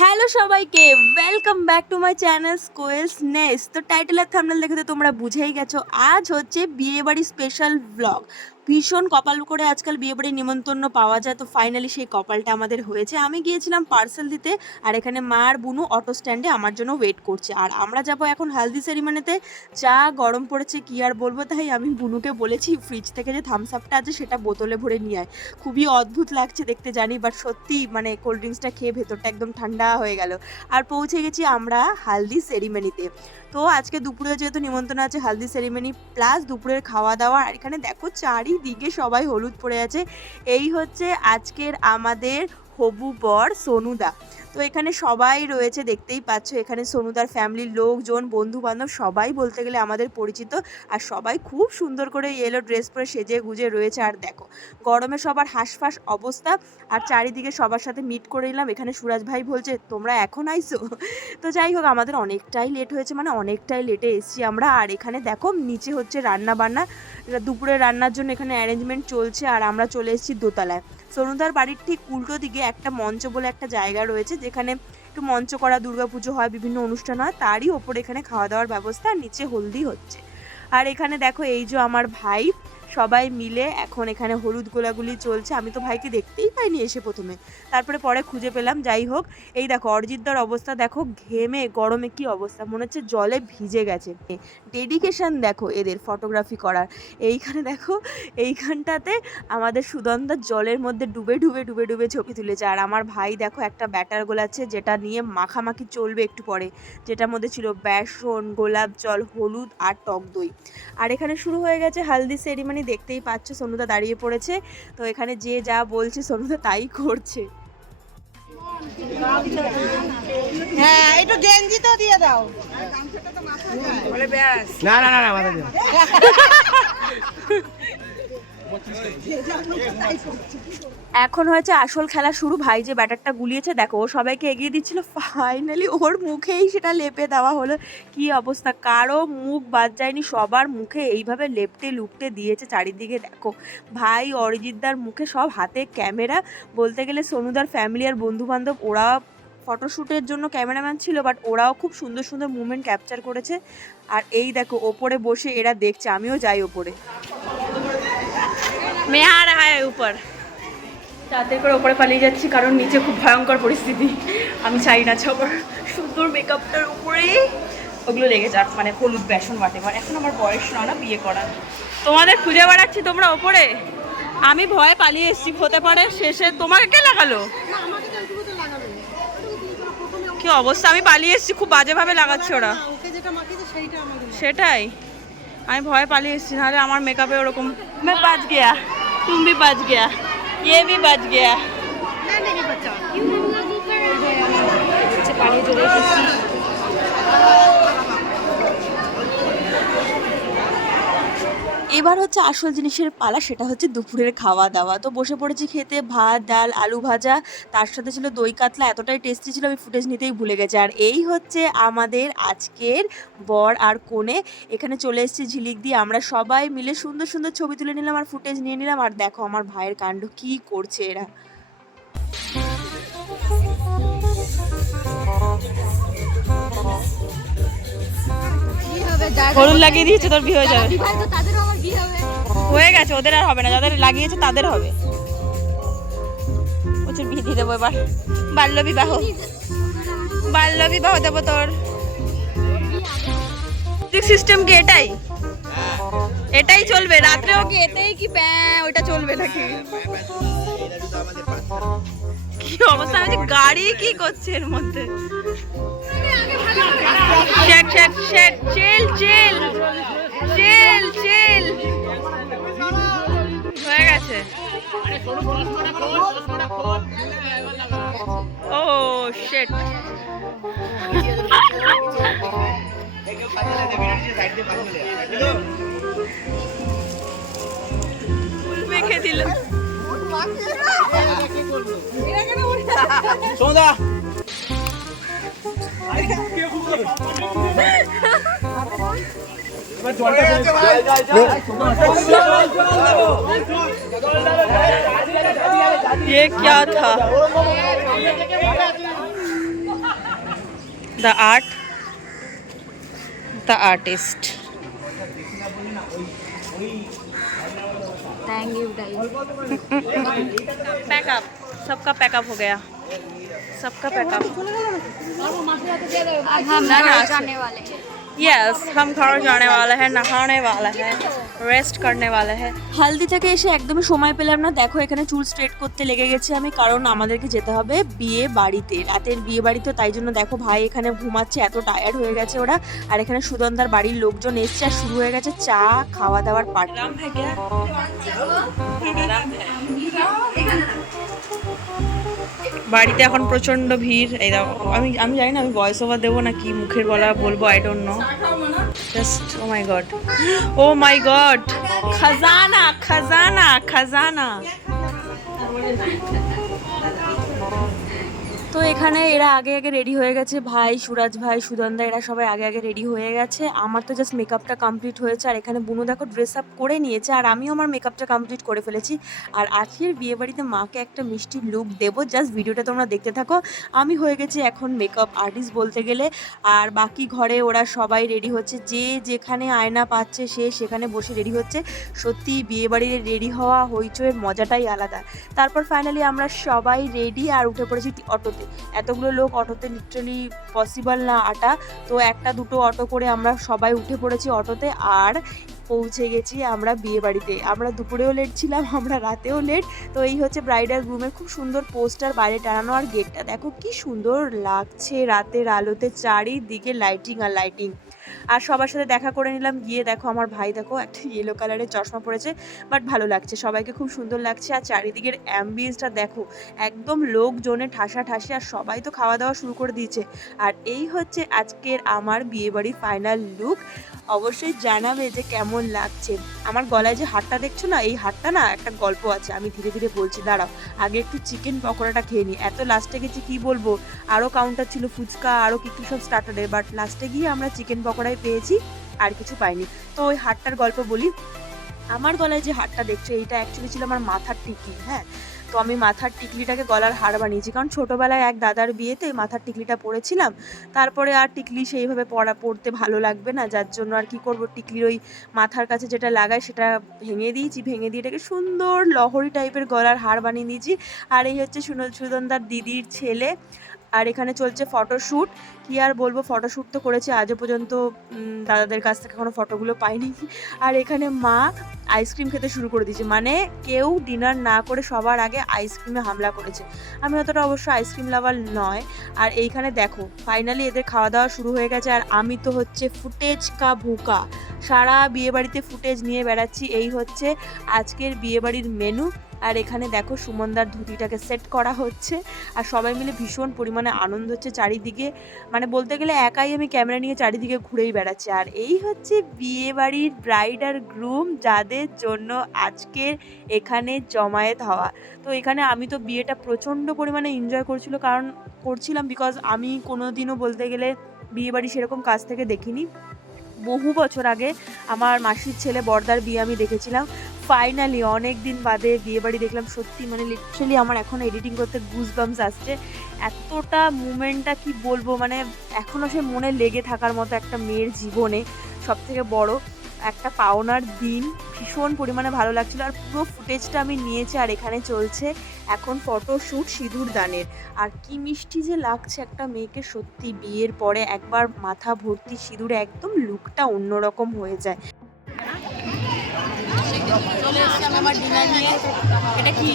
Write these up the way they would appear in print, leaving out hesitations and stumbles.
Hello সবাইকে, welcome back to my channel Squirrels Nest. তো title আর থাম্বনেল দেখে তো তোমরা বুঝেই গেছো আজ হচ্ছে বিয়েবাড়ি স্পেশাল ব্লগ। ভীষণ কপাল করে আজকাল বিয়েবাড়ির নিমন্ত্রণ পাওয়া যায়, তো ফাইনালি সেই কপালটা আমাদের হয়েছে। আমি গিয়েছিলাম পার্সেল দিতে, আর এখানে মা আর বুনু অটো স্ট্যান্ডে আমার জন্য ওয়েট করছে। আর আমরা যাব এখন হালদি সেরিমনিতে। যা গরম পড়েছে কি আর বলবো, তাই আমি বুনুকে বলেছি ফ্রিজ থেকে যে থামস আপটা আছে সেটা বোতলে ভরে নিয়ে আয়। খুবই অদ্ভুত লাগছে দেখতে জানি, বাট সত্যি মানে কোল্ড ড্রিঙ্কসটা খেয়ে ভেতরটা একদম ঠান্ডা হয়ে গেল। আর পৌঁছে গেছি আমরা হালদি সেরিমনিতে। তো আজকে দুপুরে যেহেতু নিমন্ত্রণ আছে, হালদি সেরিমনি প্লাস দুপুরের খাওয়া দাওয়া। আর এখানে দেখো চারিদিকে সবাই হলুদ পরে আছে। এই হচ্ছে আজকের আমাদের হবু বর সোনুদা। তো এখানে সবাই রয়েছে, দেখতেই পাচ্ছ। এখানে সোনুদার ফ্যামিলির লোকজন, বন্ধু বান্ধব সবাই বলতে গেলে আমাদের পরিচিত। আর সবাই খুব সুন্দর করে ইয়েলো ড্রেস পরে সেজে গুজে রয়েছে। আর দেখো গরমে সবার হাঁসফাঁস অবস্থা। আর চারিদিকে সবার সাথে মিট করে নিলাম। এখানে সুরাজ ভাই বলছে তোমরা এখন আইসো। তো যাই হোক, আমাদের অনেকটাই লেট হয়েছে, মানে অনেকটাই লেটে এসেছি আমরা। আর এখানে দেখো নিচে হচ্ছে রান্না বান্না, দুপুরে রান্নার জন্য এখানে অ্যারেঞ্জমেন্ট চলছে। আর আমরা চলে এসেছি দোতলায়। সোনুদার বাড়ির ঠিক উল্টো দিকে একটা মঞ্চ বলে একটা জায়গা রয়েছে, যেখানে একটু মঞ্চ করা, দুর্গাপুজো হয়, বিভিন্ন অনুষ্ঠান হয়, তারই ওপরে এখানে খাওয়া দাওয়ার ব্যবস্থা। আর নিচে হলদি হচ্ছে। আর এখানে দেখো এই যে আমার ভাই, সবাই মিলে এখন এখানে হলুদ গোলাগুলি চলছে। আমি তো ভাইকে দেখতেই পাইনি এসে প্রথমে, তারপরে পরে খুঁজে পেলাম। যাই হোক, এই দেখো অরিজিৎদার অবস্থা দেখো, ঘেমে গরমে কি অবস্থা, মনে হচ্ছে জলে ভিজে গেছে। ডেডিকেশন দেখো এদের ফটোগ্রাফি করার। এইখানে দেখো এইখানটাতে আমাদের সুদন্দার জলের মধ্যে ডুবে ডুবে ডুবে ডুবে ছবি তুলেছে। আর আমার ভাই দেখো একটা ব্যাটার গোলাচ্ছে, যেটা নিয়ে মাখামাখি চলবে একটু পরে, যেটার মধ্যে ছিল বেসন, গোলাপ জল, হলুদ আর টক দই। আর এখানে শুরু হয়ে গেছে হালদি সেরিমনি, দেখতেই পাচ্ছ সোনুদা দাঁড়িয়ে পড়েছে। তো এখানে যে যা বলছে সোনুদা তাই করছে। হ্যাঁ, একটু গেঞ্জি তো দিয়ে দাও। বলে ব্যাস। না না না না মাথা দিও। এখন হয়েছে আসল খেলা শুরু। ভাই যে ব্যাটারটা গুলিয়েছে দেখো, ও সবাইকে এগিয়ে দিচ্ছিল, ফাইনালি ওর মুখেই সেটা লেপে দেওয়া হলো। কি অবস্থা, কারো মুখ বাদ যায়নি, সবার মুখে এইভাবে লেপটে লুপটে দিয়েছে চারিদিকে। দেখো ভাই অরিজিৎদার মুখে সব, হাতে ক্যামেরা। বলতে গেলে সোনুদার ফ্যামিলি আর বন্ধু বান্ধব ওরা ফটোশ্যুটের জন্য ক্যামেরাম্যান ছিল, বাট ওরাও খুব সুন্দর সুন্দর মুভমেন্ট ক্যাপচার করেছে। আর এই দেখো ওপরে বসে এরা দেখছে, আমিও যাই ওপরে। মেয়ে আর হায় উপর তাড়াতাড়ি করে ওপরে পালিয়ে যাচ্ছি, কারণ নিচে খুব ভয়ঙ্কর পরিস্থিতি। আমি চাই না সবার সুন্দর মেকআপটার উপরে ওগুলো লেগে যাক, মানে হলুদ বেসন বাটে। এখন আমার বয়স নয় না বিয়ে করার। তোমাদের খুঁজে বেড়াচ্ছি, তোমরা ওপরে, আমি ভয়ে পালিয়ে এসেছি। হতে পারে শেষে তোমাকে কে লাগালো, কি অবস্থা, আমি পালিয়ে এসেছি, খুব বাজেভাবে লাগাচ্ছে ওরা। সেটাই, আমি ভয়ে পালিয়ে এসেছি, নাহলে আমার মেকআপে ওরকম। मैं बच गया, तुम भी बच गया, ये भी बच गया। मैं नहीं बचा। এবার হচ্ছে আসল জিনিসের পালা, সেটা হচ্ছে দুপুরের খাওয়া দাওয়া। তো বসে পড়েছি খেতে, ভাত ডাল আলু ভাজা, তার সাথে ছিল দই কাতলা। এতটাই টেস্টি ছিল আমি ফুটেজ নিতেই ভুলে গেছি। আর এই হচ্ছে আমাদের আজকের বর আর কনে। এখানে চলে এসেছি ঝিলিক দিয়ে, আমরা সবাই মিলে সুন্দর সুন্দর ছবি তুলে নিলাম আর ফুটেজ নিয়ে নিলাম। আর দেখো আমার ভাইয়ের কাণ্ড, কি করছে এরা। হলুদ লাগিয়ে দিয়েছে, তোর বিয়ে হয়ে যাবে। হয়ে গেছে, ওদের আর হবে না, যাদের লাগিয়েছে তাদের হবে। প্রচুর বিয়ে দিয়ে দেবো এবার, বাল্য বিবাহ, বাল্য বিবাহ দেবো তোর। সিস্টেম কি এটাই, এটাই চলবে রাত্রেও কি এতেই কি ওইটা চলবে নাকি? কি অবস্থা, আমি গাড়ি কি করছে এর মধ্যে। শেট শেট শেট, চিল চিল চিল চিল, হয়ে গেছে। ও শেট, মেখে দিল। সোদা ये क्या था? the art, the artist. Thank you pack up, सबका पैकअप हो गया, सबका पैकअप। अब हम ना, ना। जाने वाले हैं। यस, हम घर जाने वाले हैं, नहाने वाले हैं, রেস্ট করনে वाले हैं। হালদি থেকে এসে একদমই সময় পেলাম না, দেখো এখানে চুল স্ট্রেট করতে লেগে গেছি আমি, কারণ আমাদেরকে যেতে হবে বিয়ে বাড়িতে, রাতের বিয়ে বাড়িতে, তাই জন্য দেখো ভাই এখানে ঘুমাচ্ছে, এত টায়ার্ড হয়ে গেছে ওরা। আর এখানে সুদন্তার বাড়ির লোকজন এসছে আর শুরু হয়ে গেছে চা খাওয়া দাওয়ার পার্টি। বাড়িতে এখন প্রচন্ড ভিড়, এই দেখো আমি জানি না আমি ভয়েস ওভার দেবো না কি মুখের বলা বলবো, I don't know, just oh my god, oh my god, খাজানা খাজানা খাজানা। তো এখানে এরা আগে আগে রেডি হয়ে গেছে, ভাই সুরাজ ভাই সুদন্দা এরা সবাই আগে আগে রেডি হয়ে গেছে। আমার তো জাস্ট মেকআপটা কমপ্লিট হয়েছে, আর এখানে বুনু দেখো ড্রেস আপ করে নিয়েছে, আর আমিও আমার মেকআপটা কমপ্লিট করে ফেলেছি। আর আজকের বিয়েবাড়িতে মাকে একটা মিষ্টি লুক দেবো, জাস্ট ভিডিওটা তোমরা দেখতে থাকো। আমি হয়ে গেছি এখন মেকআপ আর্টিস্ট বলতে গেলে, আর বাকি ঘরে ওরা সবাই রেডি হচ্ছে, যে যেখানে আয়না পাচ্ছে সে সেখানে বসে রেডি হচ্ছে। সত্যি বিয়েবাড়ির রেডি হওয়া হইচইয়ের মজাটাই আলাদা। তারপর ফাইনালি আমরা সবাই রেডি আর উঠে পড়েছি অটোতে। এতগুলো লোক অটোতে লিটারালি পসিবল না আটা, তো একটা দুটো অটো করে আমরা সবাই উঠে পড়েছি অটোতে, আর পৌঁছে গেছি আমরা বিয়ে বাড়িতে। আমরা দুপুরেও লেট ছিলাম, আমরা রাতেও লেট। তো এই হচ্ছে ব্রাইড আর গ্রুমের খুব সুন্দর পোস্টার বাইরে টানানো, আর গেটটা দেখো কি সুন্দর লাগছে রাতের আলোতে, চারিদিকে লাইটিং আর লাইটিং। আর সবার সাথে দেখা করে নিলাম, গিয়ে দেখো আমার ভাই দেখো একটা ইয়েলো কালারের চশমা পরেছে, বাট ভালো লাগছে, সবাইকে খুব সুন্দর লাগছে। আর চারিদিকের অ্যাম্বিয়েন্সটা দেখো, একদম লোকজনে ঠাসাঠাসি, আর সবাই তো খাওয়া দাওয়া শুরু করে দিয়েছে। আর এই হচ্ছে আজকের আমার বিয়েবাড়ির ফাইনাল লুক। অবশ্যই জানাবে যে কেমন লাগছে। আমার গলায় যে হারটা দেখছো না, এই হারটা না একটা গল্প আছে, আমি ধীরে ধীরে বলছি, দাঁড়াও আগে একটু চিকেন পকোড়াটা খেয়ে নিই। এত লাস্টে গেছি কি বলবো, আরও কাউন্টার ছিল ফুচকা আরও কি সব স্টার্টারে, বাট লাস্টে গিয়ে আমরা চিকেন পকোড়াই পেয়েছি, আর কিছু পাইনি। তো ওই হারটার গল্প বলি। আমার গলায় যে হারটা দেখছো এইটা অ্যাকচুয়ালি ছিল আমার মাথার টিকলি, হ্যাঁ। তো আমি মাথার টিকলিটাকে গলার হার বানিয়েছি, কারণ ছোটোবেলায় এক দাদার বিয়েতে মাথার টিকলিটা পরেছিলাম, তারপরে আর টিকলি সেইভাবে পরতে ভালো লাগবে না, যার জন্য আর কি করব, টিকলির ওই মাথার কাছে যেটা লাগায় সেটা ভেঙে দিয়েছি, ভেঙে দিয়ে এটাকে সুন্দর লহরি টাইপের গলার হার বানিয়ে দিয়েছি। আর এই হচ্ছে সুদন্তার দিদির ছেলে। আর এখানে চলছে ফটোশ্যুট, কি আর বলবো, ফটোশ্যুট তো করেছি, আজও পর্যন্ত দাদাদের কাছ থেকে কোনো ফটোগুলো পাইনি। আর এখানে মা আইসক্রিম খেতে শুরু করে দিয়েছে, মানে কেউ ডিনার না করে সবার আগে আইসক্রিমে হামলা করেছে। আমি অতটা অবশ্য আইসক্রিম লাভার নয়। আর এইখানে দেখো ফাইনালি এদের খাওয়া দাওয়া শুরু হয়ে গেছে, আর আমি তো হচ্ছে ফুটেজ কা ভুকা, সারা বিয়েবাড়িতে ফুটেজ নিয়ে বেড়াচ্ছি। এই হচ্ছে আজকের বিয়েবাড়ির মেনু। আর এখানে দেখো সুমনদার ধুতিটাকে সেট করা হচ্ছে, আর সবাই মিলে ভীষণ পরিমাণে আনন্দ হচ্ছে চারিদিকে, মানে বলতে গেলে একাই আমি ক্যামেরা নিয়ে চারিদিকে ঘুরেই বেড়াচ্ছি। আর এই হচ্ছে বিয়েবাড়ির ব্রাইড আর গ্রুম, যাদের জন্য আজকের এখানে জমায়েত হওয়া। তো এখানে আমি তো বিয়েটা প্রচণ্ড পরিমাণে এনজয় করছিলাম, বিকজ আমি কোনোদিনও বলতে গেলে বিয়েবাড়ি সেরকম কাছ থেকে দেখিনি। বহু বছর আগে আমার মাসির ছেলে বড়দার বিয়ে আমি দেখেছিলাম, ফাইনালি অনেক দিন বাদে বিয়েবাড়ি দেখলাম। সত্যি মানে লিটারালি আমার এখন এডিটিং করতে গুজবাম্পস আসছে, এতটা মুমেন্টটা কি বলবো, মানে এখনও সে মনে লেগে থাকার মতো একটা মেয়ের জীবনে সবথেকে বড় একটা পাওনার দিন। ভীষণ পরিমাণে ভালো লাগছিল, আর পুরো ফুটেজটা আমি নিয়েছি। আর এখানে চলছে এখন ফটোশ্যুট সিঁদুর দানের, আর কি মিষ্টি যে লাগছে একটা মেয়েকে, সত্যি বিয়ের পরে একবার মাথা ভর্তি সিঁদুরে একদম লুকটা অন্যরকম হয়ে যায়। চলে এসেছি আমি আমার ডিনার নিয়ে। এটা কি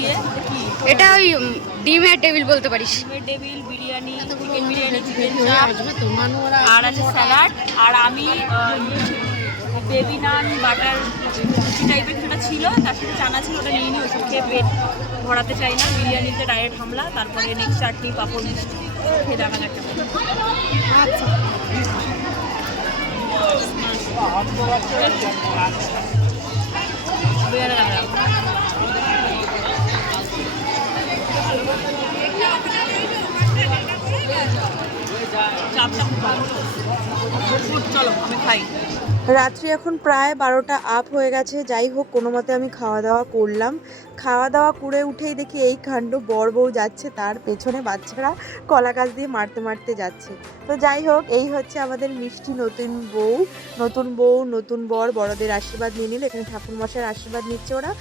এটা ওই ডিমের টেবিল বলতে পারিস। ডিমের table, biryani, chicken biryani, chicken চাপ, আর আছে স্যালাড, আর আমি বেবি নান বাটার টাইপের কিছুটা ছিল, তার সাথে চানা ছিল, ওটা নিয়ে নিই, ওষুধ খেয়ে পেট ভরাতে চাই না। বিরিয়ানিতে ডাইরেক্ট হামলা, তারপরে নেক্সট চাটনি পাঁপড় মিষ্টি খেয়ে দেখা যাক কেমন। আচ্ছা চলো আমি খাই। রাত্রি এখন প্রায় 12টা আপ হয়ে গেছে। যাই হোক কোনো মতে আমি খাওয়া দাওয়া করলাম, খাওয়া দাওয়া করে উঠেই দেখি এই কাণ্ড, বর বউ যাচ্ছে, তার পেছনে বাচ্চারা কলা গাছ দিয়ে মারতে মারতে যাচ্ছে। তো যাই হোক, এই হচ্ছে আমাদের মিষ্টি নতুন বউ নতুন বর, বড়দের আশীর্বাদ নিয়ে নিল। এখানে ঠাকুর মশাইয়ের আশীর্বাদ নিচ্ছে ওরা।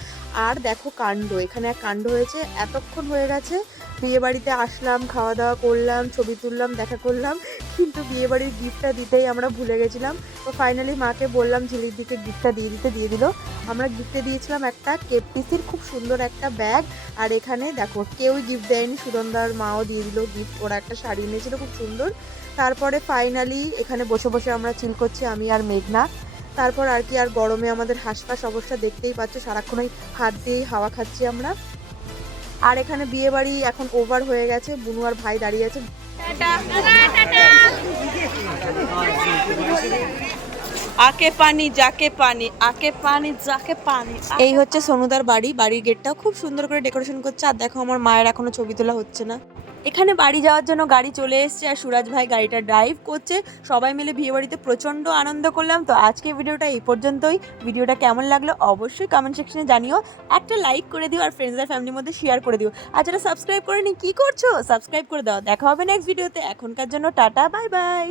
আর দেখো কাণ্ড, এখানে এক কাণ্ড হয়েছে, এতক্ষণ হয়ে গেছে বিয়ে বাড়িতে আসলাম, খাওয়া দাওয়া করলাম, ছবি তুললাম, দেখা করলাম, কিন্তু বিয়ে বাড়ির গিফটটা দিতেই আমরা ভুলে গেছিলাম। তো ফাইনালি মাকে বললাম ঝিলির দিকে গিফটটা দিয়ে দিল। আমরা গিফটে দিয়েছিলাম একটা কেপিসির খুব সুন্দর একটা ব্যাগ। আর এখানে দেখো কেউই গিফট দেয়নি, সুদন্দার মাও দিয়ে দিল গিফট, ওরা একটা শাড়ি এনেছিল খুব সুন্দর। তারপরে ফাইনালি এখানে বসে বসে আমরা চিল করছি, আমি আর মেঘনা। তারপর আর কি, আর গরমে আমাদের হাঁসফাঁস অবস্থা দেখতেই পাচ্ছ, সারাক্ষণ ওই হাত দিয়েই হাওয়া খাচ্ছি আমরা। আর এখানে বিয়ে বাড়ি এখন ওভার হয়ে গেছে, বুনু আর ভাই দাঁড়িয়ে আছে। আকে পানি যাকে পানি, আকে পানি যাকে পানি। এই হচ্ছে সোনুদার বাড়ি, বাড়ির গেটটাও খুব সুন্দর করে ডেকোরেশন করছে। আর দেখো আমার মায়ের এখনো ছবি তোলা হচ্ছে না। এখানে বাড়ি যাওয়ার জন্য গাড়ি চলে এসেছে আর সুরাজ ভাই গাড়িটা ড্রাইভ করছে। সবাই মিলে বিয়ে বাড়িতে প্রচণ্ড আনন্দ করলাম। তো আজকে ভিডিওটা এই পর্যন্তই। ভিডিওটা কেমন লাগলো অবশ্যই কমেন্ট সেকশনে জানিও, একটা লাইক করে দিও আর ফ্রেন্ডস আর ফ্যামিলির মধ্যে শেয়ার করে দিও। আর যারা সাবস্ক্রাইব করেনি কি করছো, সাবস্ক্রাইব করে দাও। দেখা হবে নেক্সট ভিডিওতে। এখনকার জন্য টাটা, বাই বাই।